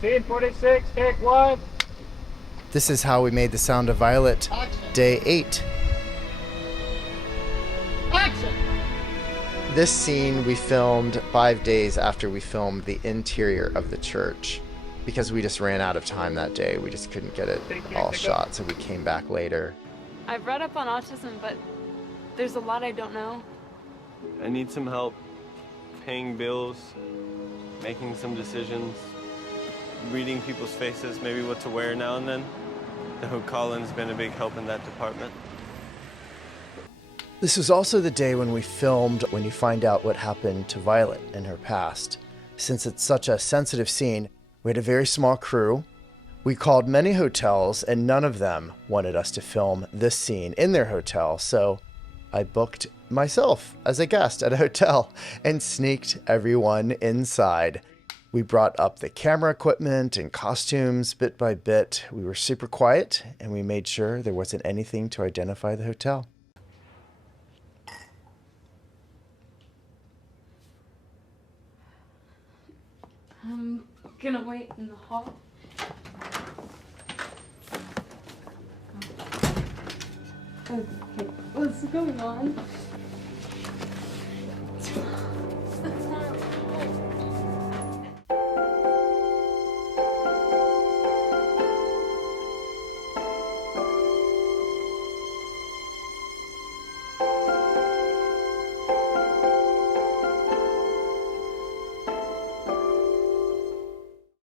Scene 46, take one. This is how we made the sound of Violet, day 8. Action! This scene we filmed 5 days after we filmed the interior of the church because we just ran out of time that day. We just couldn't get it all shot, so we came back later. I've read up on autism, but there's a lot I don't know. I need some help paying bills, making some decisions, reading people's faces, maybe what to wear now and then. Though Colin's been a big help in that department. This was also the day when we filmed when you find out what happened to Violet in her past. Since it's such a sensitive scene, we had a very small crew. We called many hotels and none of them wanted us to film this scene in their hotel, so I booked myself as a guest at a hotel and sneaked everyone inside. We brought up the camera equipment and costumes bit by bit. We were super quiet and we made sure there wasn't anything to identify the hotel. I'm gonna wait in the hall. Okay, what's going on?